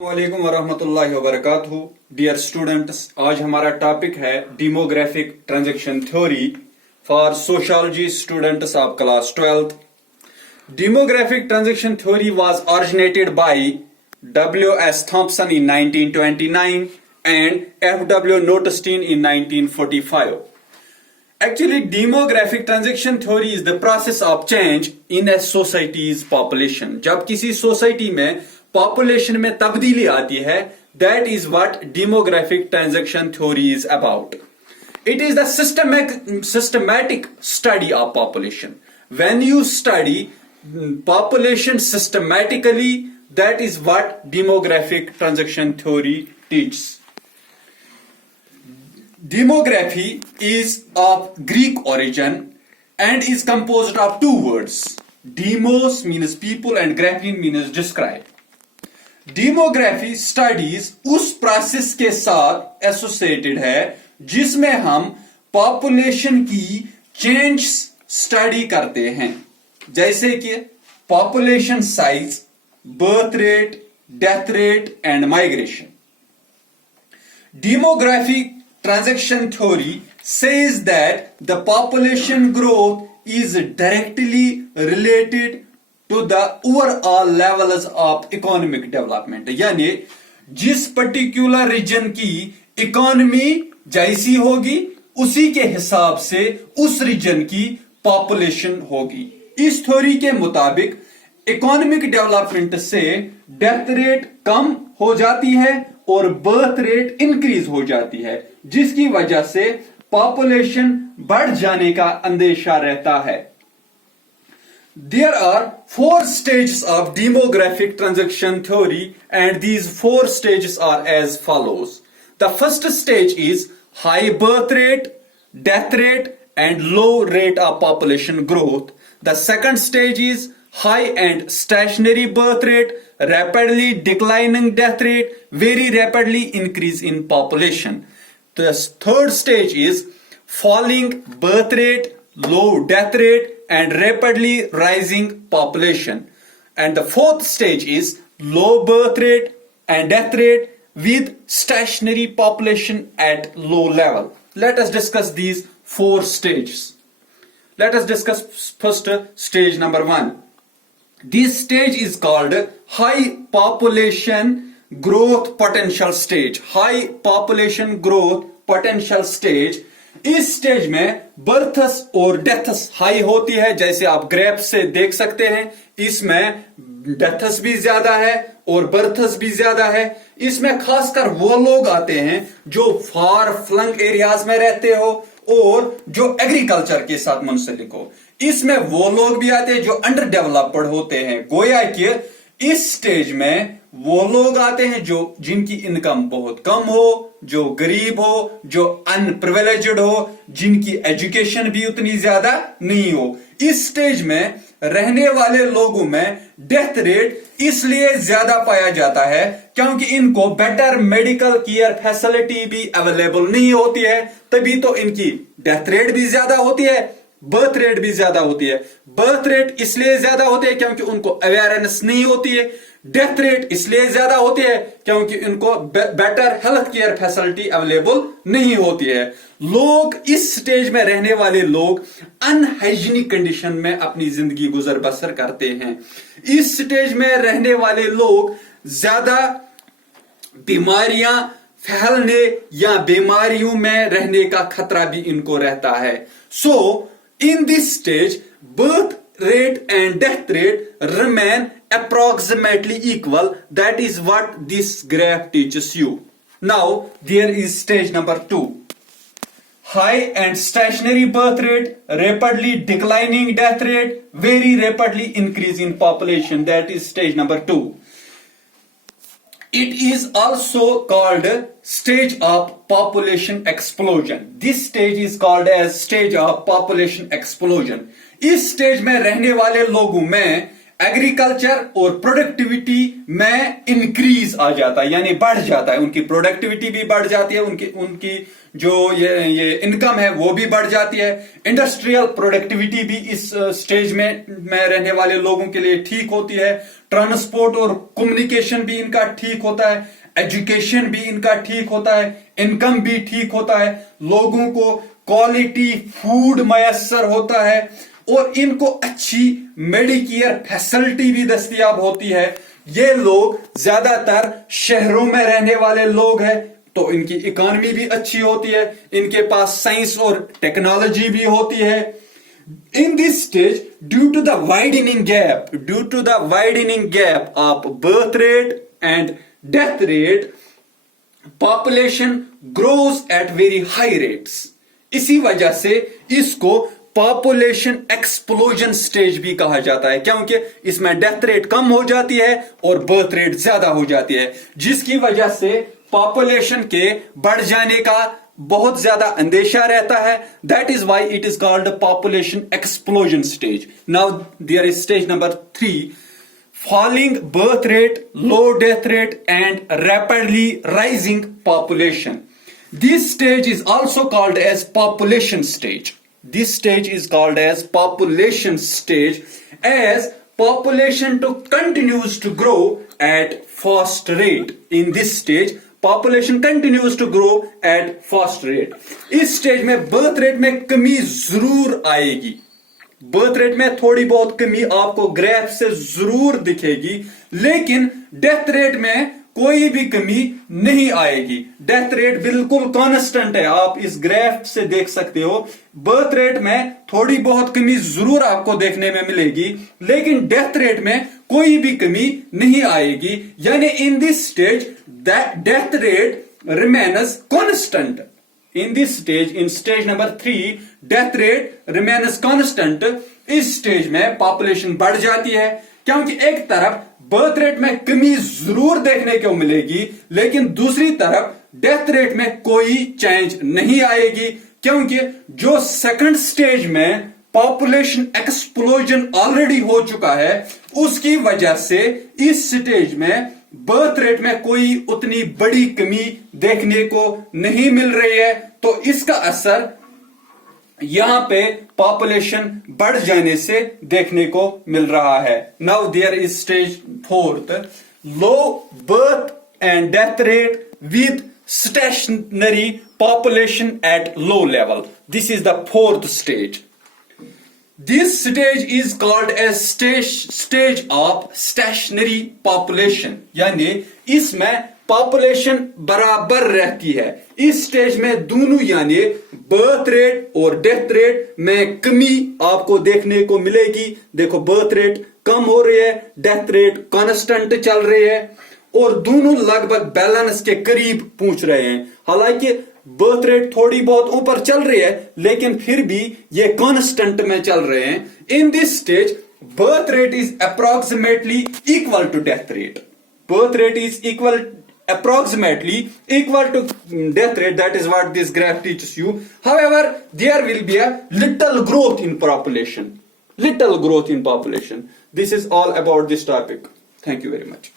वालेकुम वरहमतुल्लाहि वबरकातुहू। Dear students, आज हमारा टॉपिक है demographic transaction theory for sociology students of class 12th। Demographic transaction theory was originated by W.S. Thompson in 1929 and F.W. Notestein in 1945. Actually, demographic transaction theory is the process of change in a society's population. जब किसी society में population में तब्दीली आती है, that is what demographic transaction theory is about. It is the systematic study of population. When you study population systematically, that is what demographic transaction theory teaches. Demography is of Greek origin and is composed of two words. Demos means people and graphin means describe. Demography studies उस process के साथ associated है जिसमें हम population की change study करते हैं, जैसे कि population size, birth rate, death rate and migration. Demographic transaction theory says that the population growth is directly related to the overall levels of economic development. यानी जिस पर्टिकुलर रीजन की economy जैसी होगी उसी के हिसाब से उस रीजन की पॉपुलेशन होगी. इस थ्योरी के मुताबिक इकोनॉमिक डेवलपमेंट से डेथ रेट कम हो जाती है और बर्थ रेट इंक्रीज हो जाती है, जिसकी वजह से पॉपुलेशन बढ़ जाने का अंदेशा रहता है. There are four stages of demographic transaction theory and these four stages are as follows. The first stage is high birth rate, death rate and low rate of population growth. The second stage is high and stationary birth rate, rapidly declining death rate, very rapidly increase in population. The third stage is falling birth rate, low death rate and rapidly rising population. And the fourth stage is low birth rate and death rate with stationary population at low level. Let us discuss these four stages. Let us discuss first stage number 1. This stage is called high population growth potential stage. High population growth potential stage. इस stage में बर्थस और डेथस high होती है, जैसे आप graph से देख सकते हैं. इसमें डेथस भी ज्यादा है और बर्थस भी ज्यादा है. इसमें खासकर वो लोग आते हैं जो फार फ्लंग एरियाज में रहते हो और जो एग्रीकल्चर के साथ मुंसलिक हो. इसमें वो लोग भी आते हैं जो अंडर डेवलप्ड होते हैं. गोया कि इस स्टेज में वो लोग आते हैं जो जिनकी इनकम बहुत कम हो, जो गरीब हो, जो अनप्रिविलेज्ड हो, जिनकी एजुकेशन भी उतनी ज्यादा नहीं हो. इस स्टेज में रहने वाले लोगों में डेथ रेट इसलिए ज्यादा पाया जाता है क्योंकि इनको बेटर मेडिकल केयर फैसिलिटी भी अवेलेबल नहीं होती है, तभी तो इनकी डेथ रेट भी ज्यादा होती है, बर्थ रेट भी ज्यादा होती है. बर्थ रेट इसलिए ज्यादा होती है क्योंकि उनको अवेयरनेस नहीं होती है. डेथ रेट इसलिए ज्यादा होती है क्योंकि इनको better health care facility available नहीं होती है. लोग इस स्टेज में रहने वाले लोग अनहाइजीनिक कंडीशन में अपनी जिंदगी गुजर बसर करते हैं. इस स्टेज में रहने वाले लोग ज्यादा बीमारियां फैलने या बीमारियों में रहने का खतरा भी इनको रहता है. सो in this stage, birth rate and death rate remain approximately equal. That is what this graph teaches you. Now, there is stage number 2. High and stationary birth rate, rapidly declining death rate, very rapidly increase in population. That is stage number 2. It is also called stage of population explosion. This stage is called as stage of population explosion. इस stage में रहने वाले लोगों में agriculture और productivity में increase आ जाता है, यानी बढ़ जाता है. उनकी प्रोडक्टिविटी भी बढ़ जाती है, उनकी जो ये इनकम है वो भी बढ़ जाती है. इंडस्ट्रियल प्रोडक्टिविटी भी इस स्टेज में रहने वाले लोगों के लिए ठीक होती है. ट्रांसपोर्ट और कम्युनिकेशन भी इनका ठीक होता है, एजुकेशन भी इनका ठीक होता है, इनकम भी ठीक होता है, लोगों को क्वालिटी फूड मयसर होता है और इनको अच्छी मेडिकेयर फैसिलिटी भी दस्तयाब होती है। ये लोग ज्यादातर शहरों में रहने वाले लोग हैं, तो इनकी इकोनॉमी भी अच्छी होती है, इनके पास साइंस और टेक्नोलॉजी भी होती है। In this stage, due to the widening gap of birth rate and death rate, population grows at very high rates. इसी वजह से इसको पॉपुलेशन एक्सप्लोजन स्टेज भी कहा जाता है, क्योंकि इसमें डेथ रेट कम हो जाती है और बर्थ रेट ज्यादा हो जाती है, जिसकी वजह से पॉपुलेशन के बढ़ जाने का बहुत ज्यादा अंदेशा रहता है। That is why it is called population explosion stage. Now there is stage number 3, falling birth rate, low death rate and rapidly rising population. This stage is also called as population stage. This stage is called as population stage, as population continues to grow at fast rate. In this stage, population continues to grow at fast rate. इस stage में birth rate में कमी जरूर आएगी, birth rate में थोड़ी बहुत कमी आपको ग्राफ से जरूर दिखेगी, लेकिन डेथ रेट में कोई भी कमी नहीं आएगी। डेथ रेट बिल्कुल कांस्टेंट है, आप इस ग्राफ से देख सकते हो। बर्थ रेट में थोड़ी बहुत कमी जरूर आपको देखने में मिलेगी, लेकिन डेथ रेट में कोई भी कमी नहीं आएगी। यानी इन this stage death rate remains constant. In this stage, in stage number 3, death rate remains constant. इस स्टेज में पॉपुलेशन बढ़ जाती है, क्योंकि एक तरफ बर्थ रेट में कमी जरूर देखने को मिलेगी, लेकिन दूसरी तरफ डेथ रेट में कोई चेंज नहीं आएगी, क्योंकि जो सेकंड स्टेज में पॉपुलेशन एक्सप्लोजन ऑलरेडी हो चुका है, उसकी वजह से इस स्टेज में बर्थ रेट में कोई उतनी बड़ी कमी देखने को नहीं मिल रही है। तो इसका असर यहां पे पॉपुलेशन बढ़ जाने से देखने को मिल रहा है। Now there is stage 4, low birth and death rate with stationary population at low level. This is the 4th stage. This stage is called as stage of stationary population. यानी इसमें पॉपुलेशन बराबर रहती है। इस स्टेज में दोनों यानी birth rate और डेथ रेट में कमी आपको देखने को मिलेगी। देखो बर्थ रेट कम हो रही है, डेथ रेट कांस्टेंट चल रही है और दोनों लगभग बैलेंस के करीब पहुंच रहे हैं। हालांकि बर्थ रेट थोड़ी बहुत ऊपर चल रही है, लेकिन फिर भी ये कांस्टेंट में चल रहे हैं। In this stage birth rate is approximately equal to death rate. Birth rate is approximately equal to death rate. That is what this graph teaches you. However, there will be a little growth in population. This is all about this topic. Thank you very much.